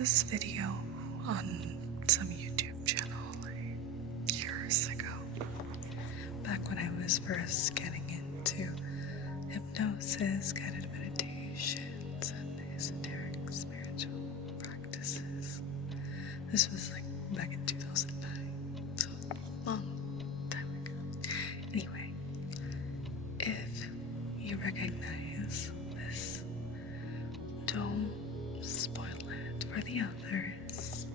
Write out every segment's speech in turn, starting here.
this video on some YouTube channel years ago, back when I was first getting into hypnosis, guided meditations, and esoteric spiritual practices. This was like back in 2009, so a long time ago. Anyway, if you recognize this, don't spoil it for the others.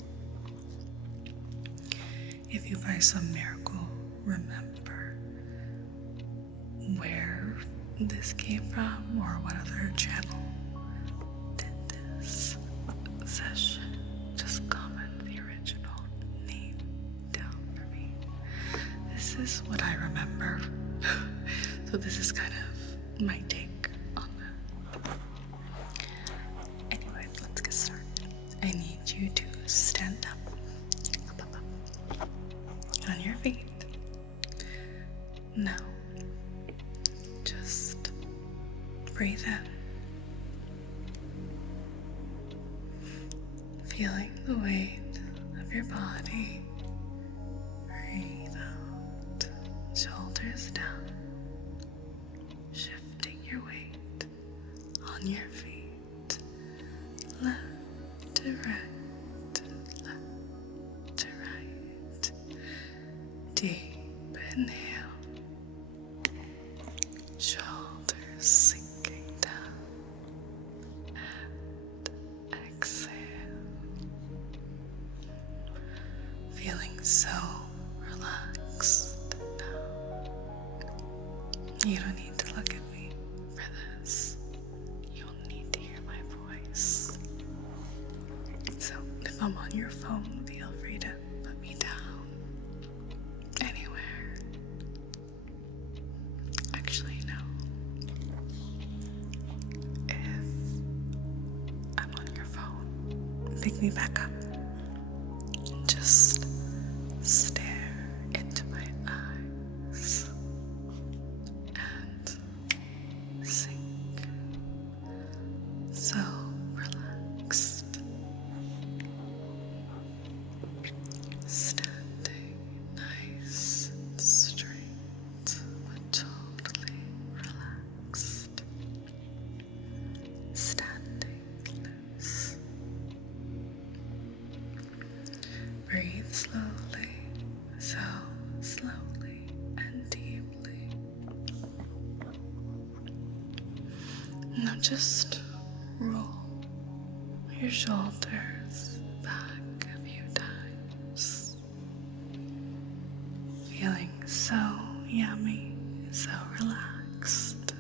If you by some miracle remember where this came from or what other channel did this session, just comment the original name down for me. This is what I remember. So this is kind of my take on that. Anyway, let's get started. I need you to stand up, on your feet. Now, just breathe in, feeling the weight of your body. Breathe out, shoulders down, shifting your weight on your feet, left to right, left to right. Deep inhale, shoulders sinking down, and exhale, feeling so relaxed now. You don't need to look at me for this. You don't need to hear my voice. So if I'm on your phone, feel free to put me down anywhere. Actually, no. If I'm on your phone, pick me back up. Just stare into my eyes and sink. So relaxed. Standing nice and straight, but totally relaxed. Standing loose. Breathe slowly, so slowly and deeply. Now just roll your shoulders back a few times. Feeling so yummy, so relaxed.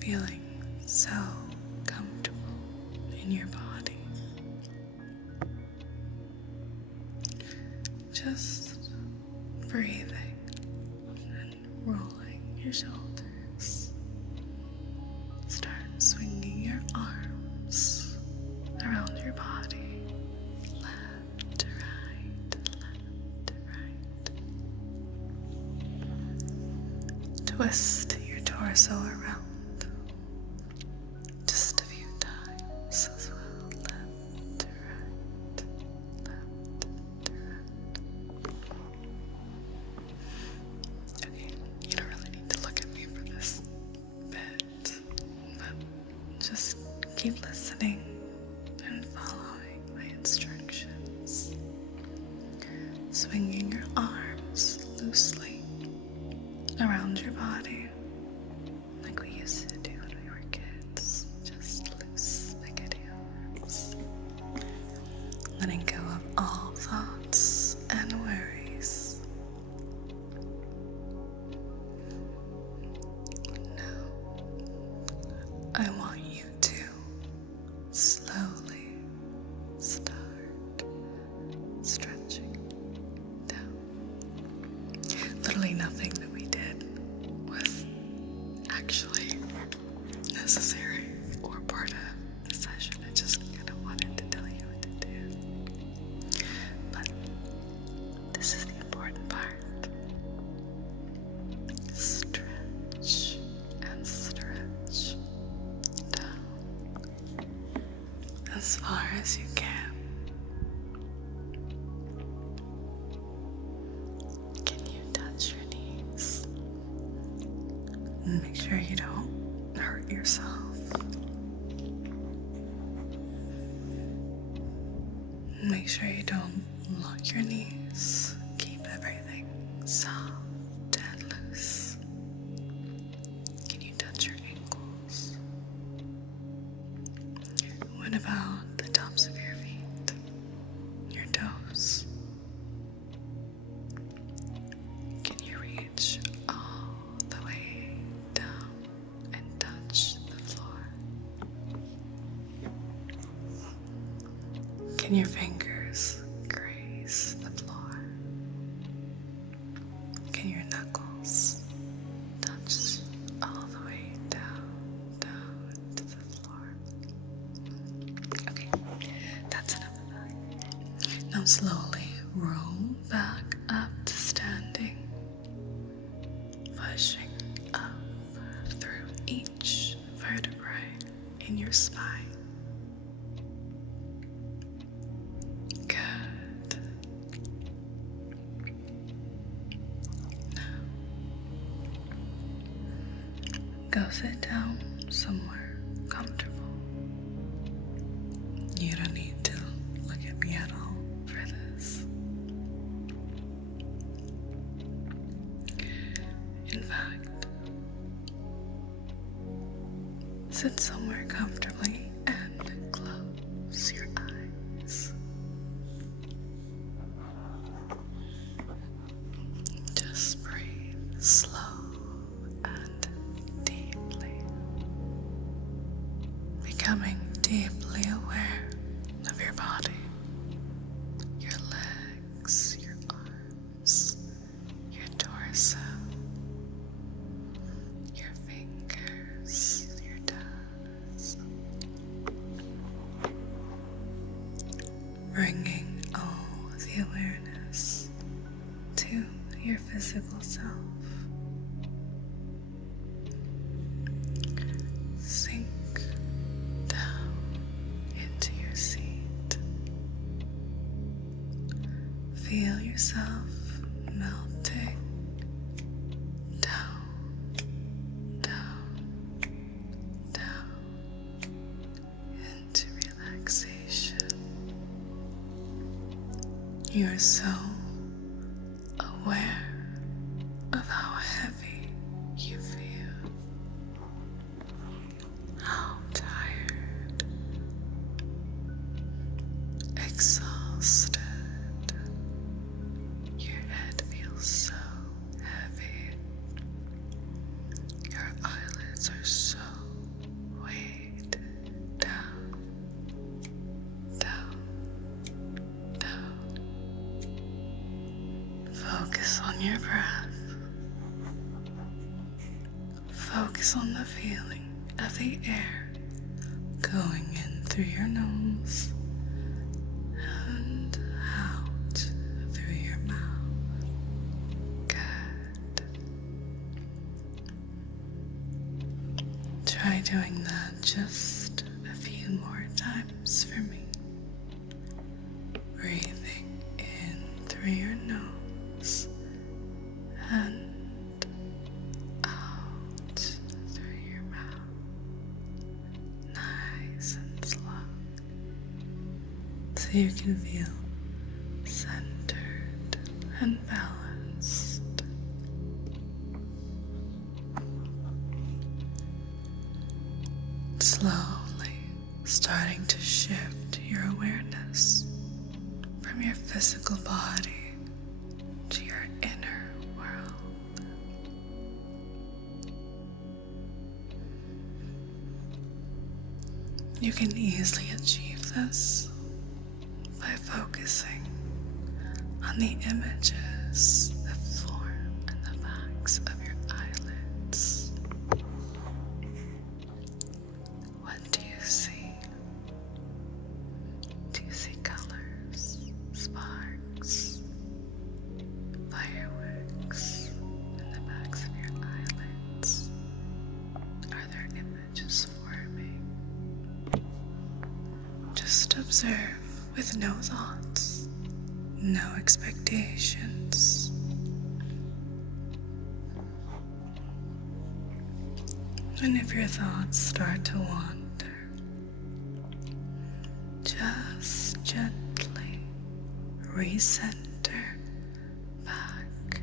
Feeling so comfortable in your body. Just breathing and rolling your shoulders. Start swinging your arms around your body, left to right, left to right. Twist your torso around just a few times as well, left to right, left to right. Okay, you don't really need to look at me for this bit, but just keep listening and following my instructions. Swinging your arms loosely around your body, like we used to do when we were kids. Just loose, spaghetti arms. Letting go of all thoughts and worries. Now, I want you to slowly start stretching down. Literally nothing that we did was actually necessary or part of the session. I just kind of wanted to tell you what to do. But this is the important part. Stretch and stretch. you don't hurt yourself. Make sure you don't lock your knees. Keep everything soft and loose. Can you touch your ankles? What about the tops of your feet? Your toes? Can you reach all the way down and touch the floor? Can your fingers graze the floor? Can your knuckles touch all the way down to the floor? Okay, that's enough of that. Now slowly roll back up to standing, pushing up through each vertebrae in your spine. Good. Now, go sit down somewhere comfortable. You don't need to look at me at all for this. In fact, sit somewhere comfortably and close your eyes. Just breathe slow and deeply, becoming deeply aware of your body, your legs, your arms, your torso, your fingers, your toes. Bringing all the awareness to your physical self. Sink down into your seat. Feel yourself melting down, down, down into relaxation. You are so aware of how heavy you feel, how tired, exhausted. Your head feels so heavy. Your eyelids are so weighed down, down, down. Focus on your breath. Focus on the feeling of the air going in through your nose and out through your mouth. Good. Try doing that just a few more times for me. Breathing in through your nose and out through your mouth. Nice and slow. So you can feel centered and balanced. Slowly starting to shift your awareness from your physical body to your inner world. You can easily achieve this by focusing on the images that form in the backs of your eyelids. What do you see? Do you see colors, sparks, fireworks in the backs of your eyelids? Are there images forming? Just observe with no thoughts, no expectations. And if your thoughts start to wander, just gently recenter back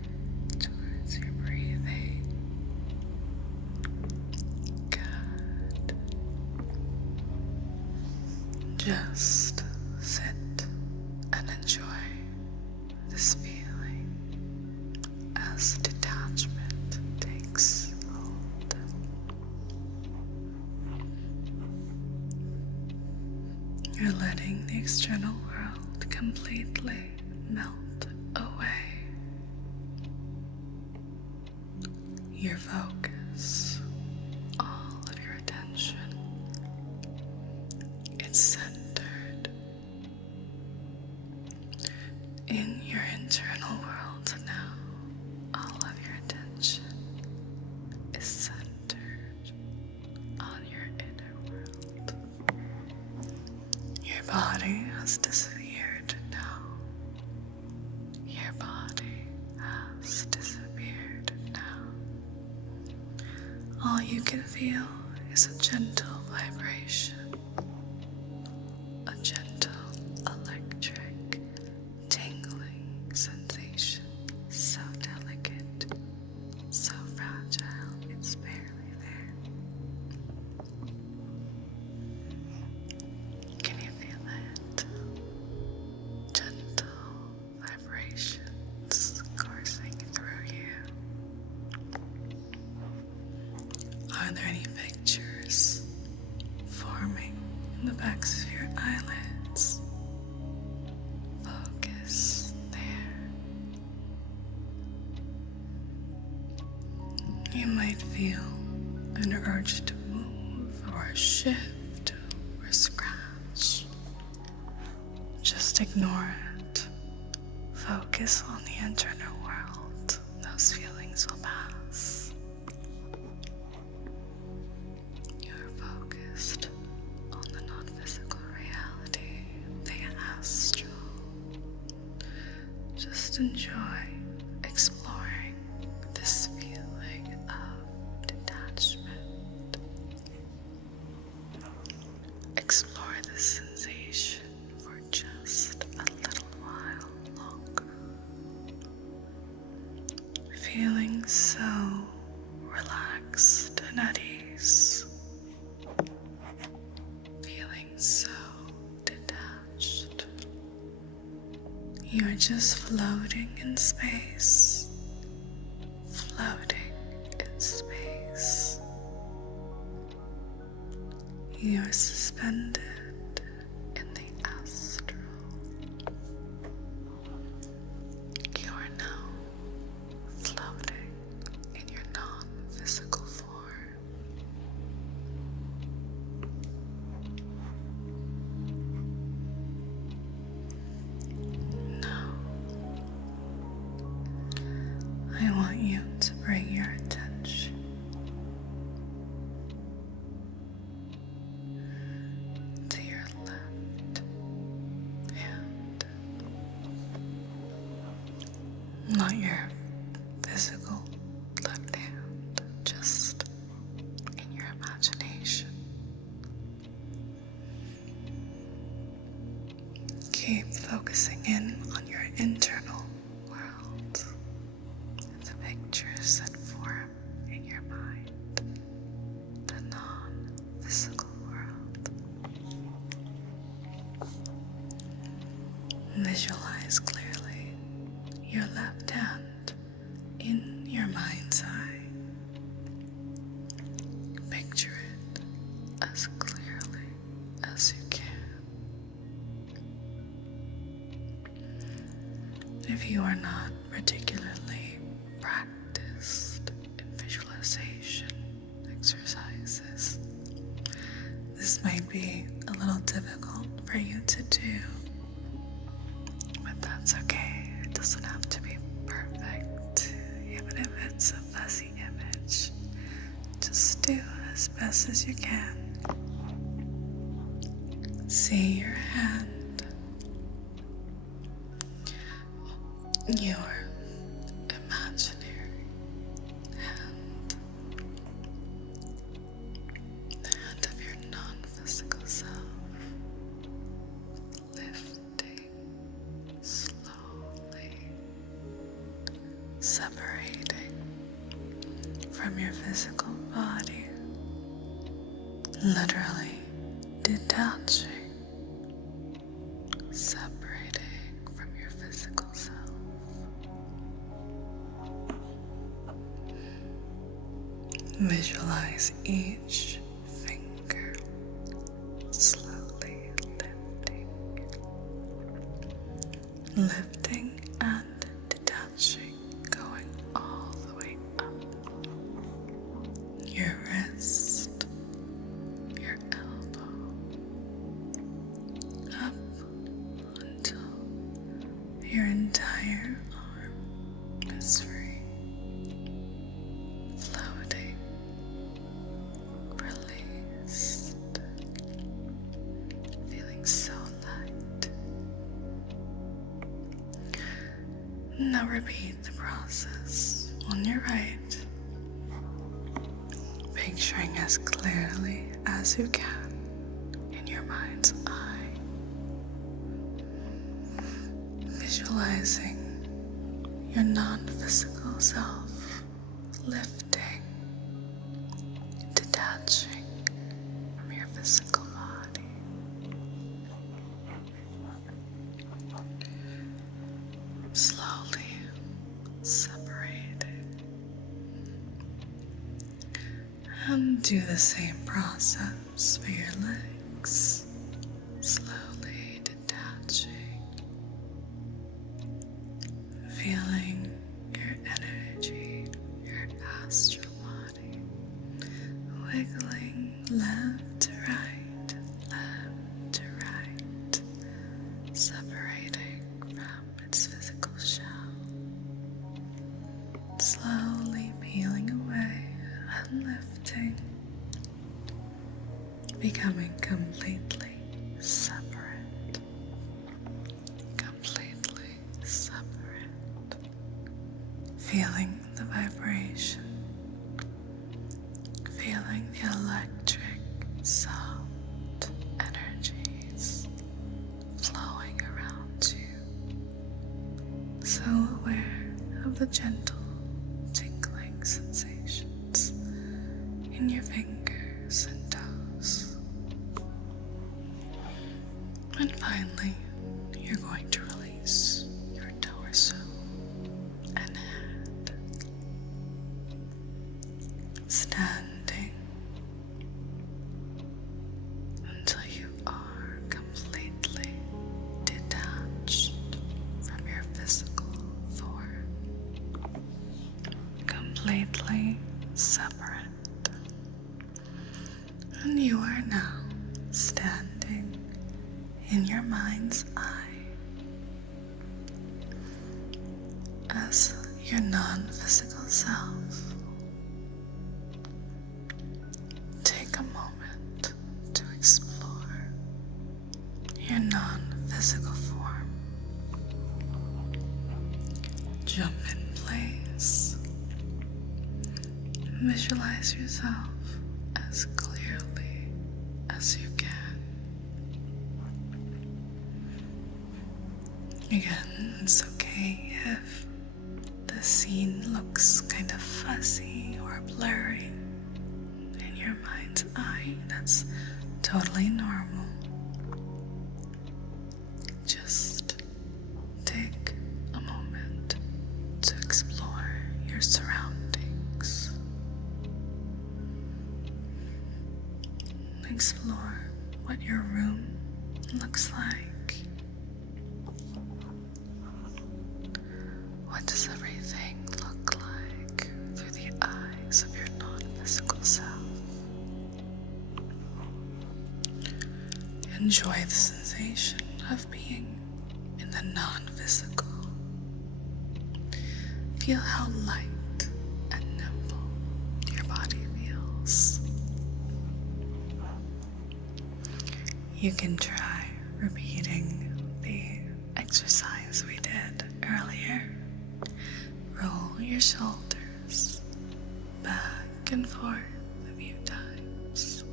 towards your breathing. Good. Just sit and enjoy this feeling as detachment takes hold. You're letting the external world completely melt away. Your focus, all of your attention, it's centered in your internal world now. All of your attention is centered on your inner world. Your body has disappeared now. Your body has disappeared now. All you can feel is a gentle vibration, a gentle electric tingling sensation, so delicate, so fragile, it's barely there. Can you feel it? Gentle vibrations coursing through you. Are there any pictures forming in the backs of your eyelids? Focus there. You might feel an urge to move or shift or scratch. Just ignore it. Focus on the internal world. Those feelings will pass. You're focused on the non-physical reality, the astral. Just enjoy exploring this feeling of detachment. Explore this sensation for just a little while longer. Feeling so relaxed and at ease. Feeling so detached. You're just floating in space. Floating in space. You're suspended in the astral. You are now floating in your non-physical form. Now, I want you to bring your attention to your left hand. Not your physical left hand, just in your imagination. Keep focusing in on your internal world, the pictures that form in your mind, the non-physical world. Visualize clearly your left hand in your mind's eye. Picture it as clearly as you can. If you are not particularly practiced in visualization exercises, this might be a little difficult for you to do, but that's okay. It doesn't have to be perfect, even if it's a fuzzy image. Just do as best as you can. See your hand, your imaginary hand, separating from your physical body, literally detaching, separating from your physical self. Visualize each finger slowly lifting and detaching, going all the way up your wrist, your elbow, up until your entire arm is free, floating, released, feeling so light. Now repeat the process on your right, picturing as clearly as you can in your mind's eye, visualizing your non-physical self lifting, detaching from your physical body. Slowly separating, and do the same process for your legs, slowly detaching, feeling your energy, your astral body wiggling left to right, left to right, separating from its physical shell, slowly peeling away and lifting, becoming completely separate, completely separate, feeling the vibration, feeling the electric, soft energies flowing around you, so aware of the gentle tingling sensations in your fingers and toes. And finally, you're going to release your torso and head, standing until you are completely detached from your physical form, completely separate. And you are now standing in your mind's eye as your non-physical self. Take a moment to explore your non-physical form. Jump in place. Visualize yourself as clearly as you can. Again, it's okay if the scene looks kind of fuzzy or blurry in your mind's eye. That's totally normal. Just take a moment to explore your surroundings. Explore what your room looks like. What does everything look like through the eyes of your non-physical self? Enjoy the sensation of being in the non-physical. Feel how light and nimble your body feels. You can try repeating the exercise we did earlier. Roll your shoulders back and forth a few times,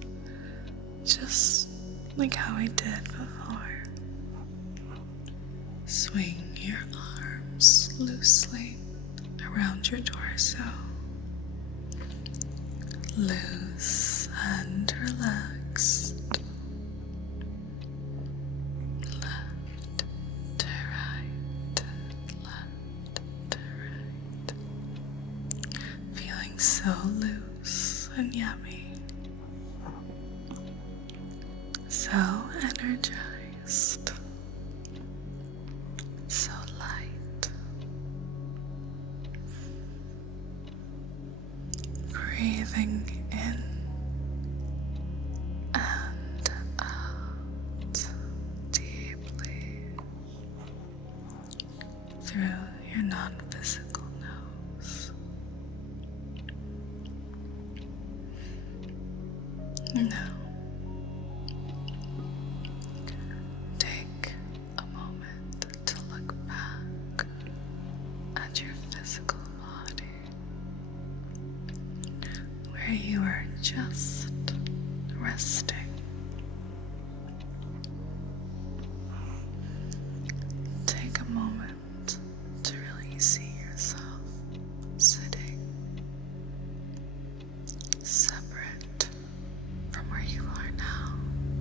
just like how we did before. Swing your arms loosely around your torso. Loose and relaxed. Left to right, left to right. Feeling so loose and yummy. So energized. So light. Breathing in and out deeply through your non-physical nose. Now, take a moment to look back at your physical body, where you are just resting. Take a moment to really see yourself sitting separate from where you are now,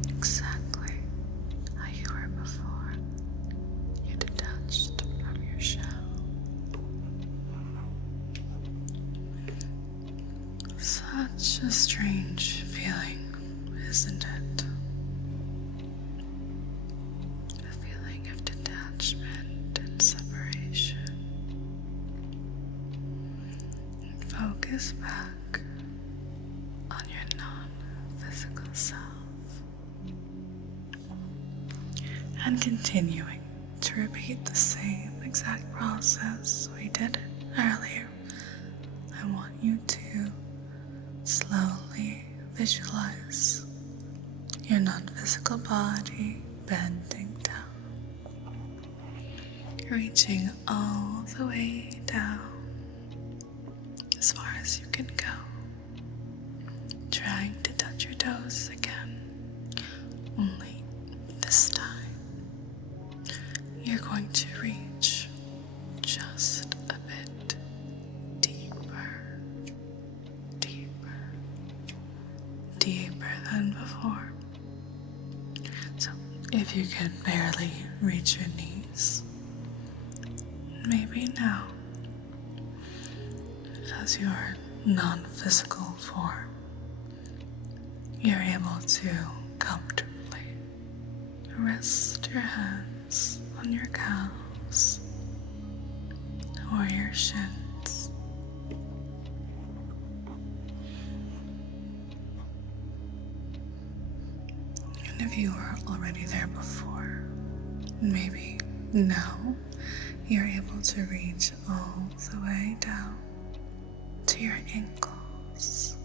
exactly how you were before you detached from your shell. Such a strange feeling, isn't it? A feeling of detachment and separation. And focus back on your non-physical self. And continuing to repeat the same exact process we did earlier, I want you to slowly visualize your non-physical body bending down, reaching all the way down as far as you can go, trying to touch your toes again, only this time you're going to reach just a bit deeper, deeper, deeper than before. So if you can barely reach your knees, maybe now, as your non-physical form, you're able to comfortably rest your hands on your calves or your shins. And if you were already there before, maybe now you're able to reach all the way down to your ankles.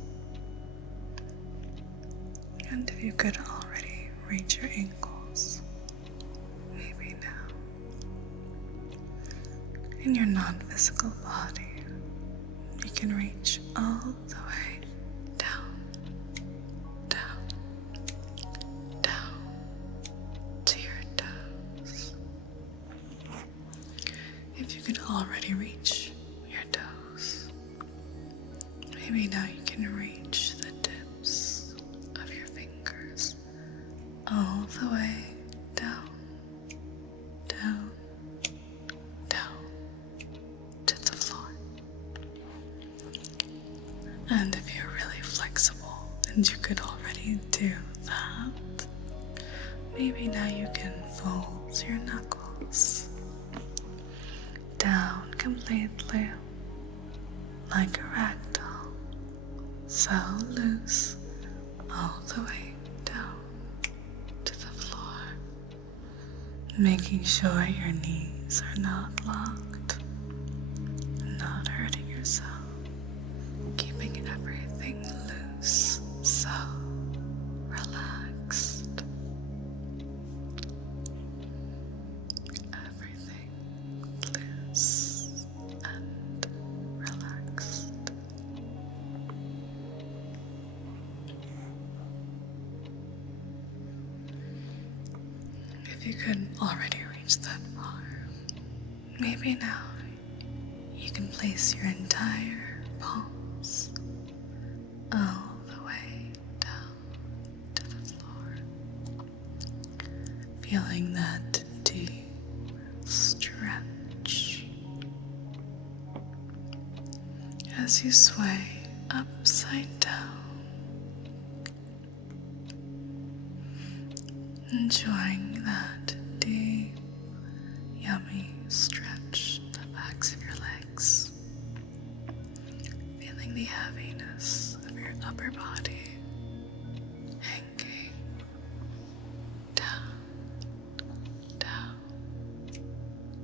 And if you could already reach your ankles, maybe now, in your non-physical body, you can reach all the way down, down, down to your toes. If you could already reach your toes, maybe now you can reach the tips of your fingers all the way down, down, down to the floor. And if you're really flexible and you could already do that, maybe now you can fold your knuckles down completely like a ragdoll, so loose all the way down to the floor, making sure your knees are not locked, not hurting yourself, keeping everything loose, so relaxed. Everything loose and relaxed. If you couldn't already reach that far, maybe now You can place your entire palms all the way down to the floor, feeling that deep stretch as you sway upside down, enjoying that deep, yummy stretch the backs of your legs, feeling the heaviness of your upper body hanging down, down,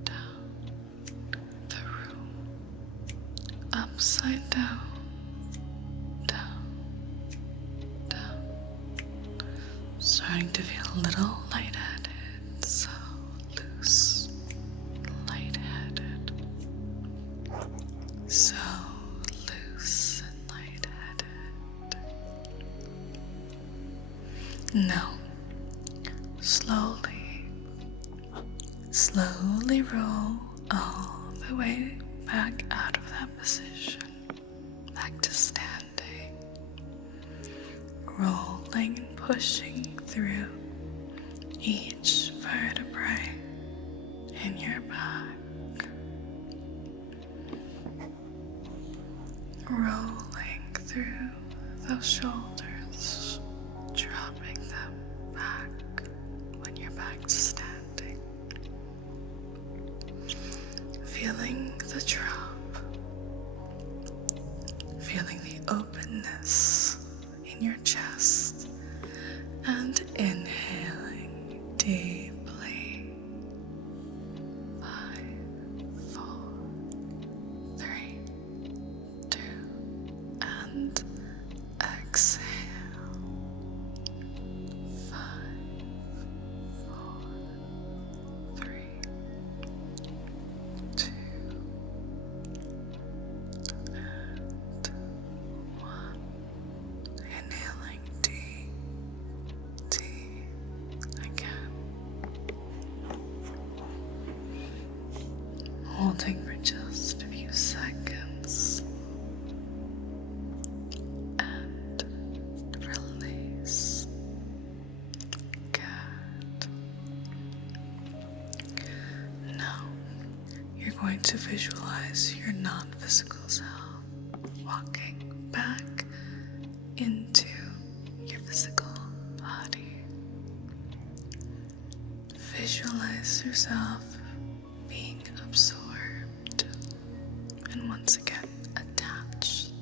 down the room, upside down, down, down, starting to feel a little lightheaded, so loose, lightheaded, so loose and lightheaded. Now, slowly roll all the way back out of that position, back to standing, rolling and pushing through each vertebrae in your back, rolling through those shoulders, dropping them back when you're back to standing, feeling the drop, feeling the openness in your chest, and inhaling deeply. 5, 4, 3, 2, and exhale. 5, 4, 3, 2, and 1. Inhaling deep again. Holding for just a few seconds. And release. Good. Now, you're going to visualize your non-physical self walking back into your physical body. Visualize yourself being absorbed and once again attached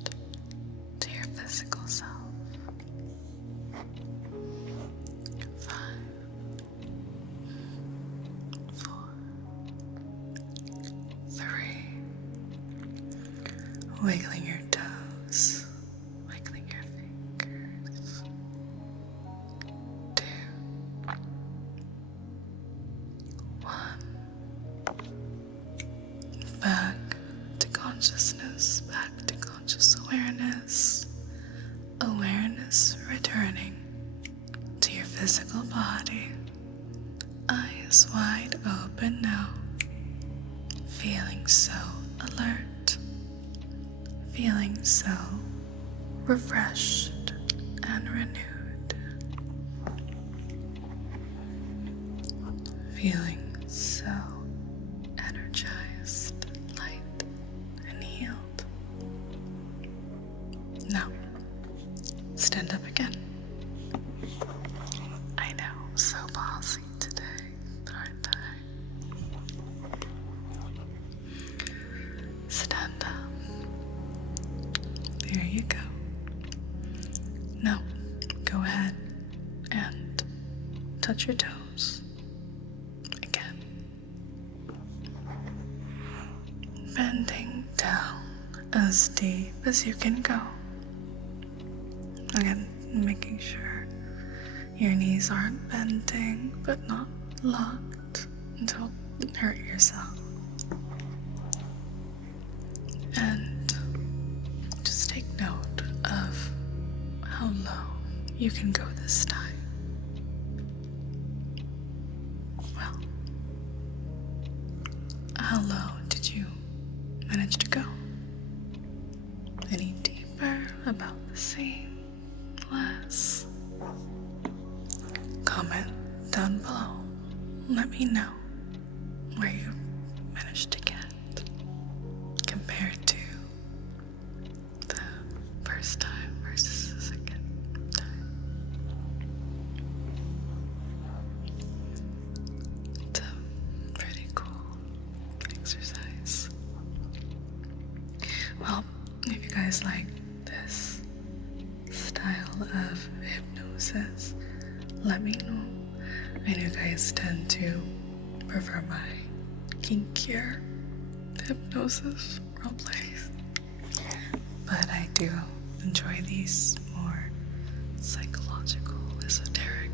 to your physical self. 5, 4, 3. Wiggling your toes, wiggling your fingers. 2, 1. Back to consciousness, back to conscious awareness. Awareness returning to your physical body. Eyes wide open now. Feeling so alert. Feeling so refreshed and renewed. Feeling so energized, light, and healed. Now, stand up again. I know, so bossy today, aren't I? Stand up. There you go. Now, go ahead and touch your toes. Again. Bending down as deep as you can go. Again, making sure your knees aren't bending but not locked until you hurt yourself. And just take note of how low you can go this time. Well, how low did you manage to go? Any deeper? About the same? Less? Comment down below. Let me know where you managed to get compared to the first time versus the second time. It's a pretty cool exercise. Well, if you guys like this style of hypnosis, let me know. I know you guys tend to prefer my kinkier hypnosis roleplays, but I do enjoy these more psychological, esoteric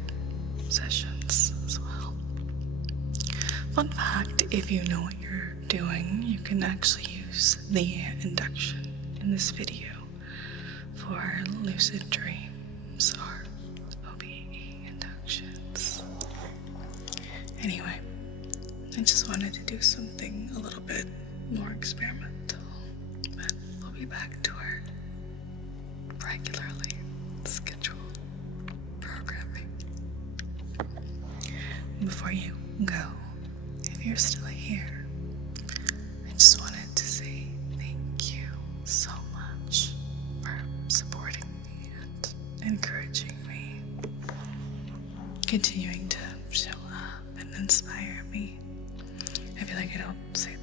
sessions as well. Fun fact, if you know what you're doing, you can actually use the induction in this video for lucid dreams or OBE inductions. Anyway, I just wanted to do something a little bit more experimental, but we'll be back to our regularly scheduled programming. Before you go, if you're still here, I just wanted to say thank you so much for supporting me and encouraging me, continuing to show up and inspire me. I feel like I don't say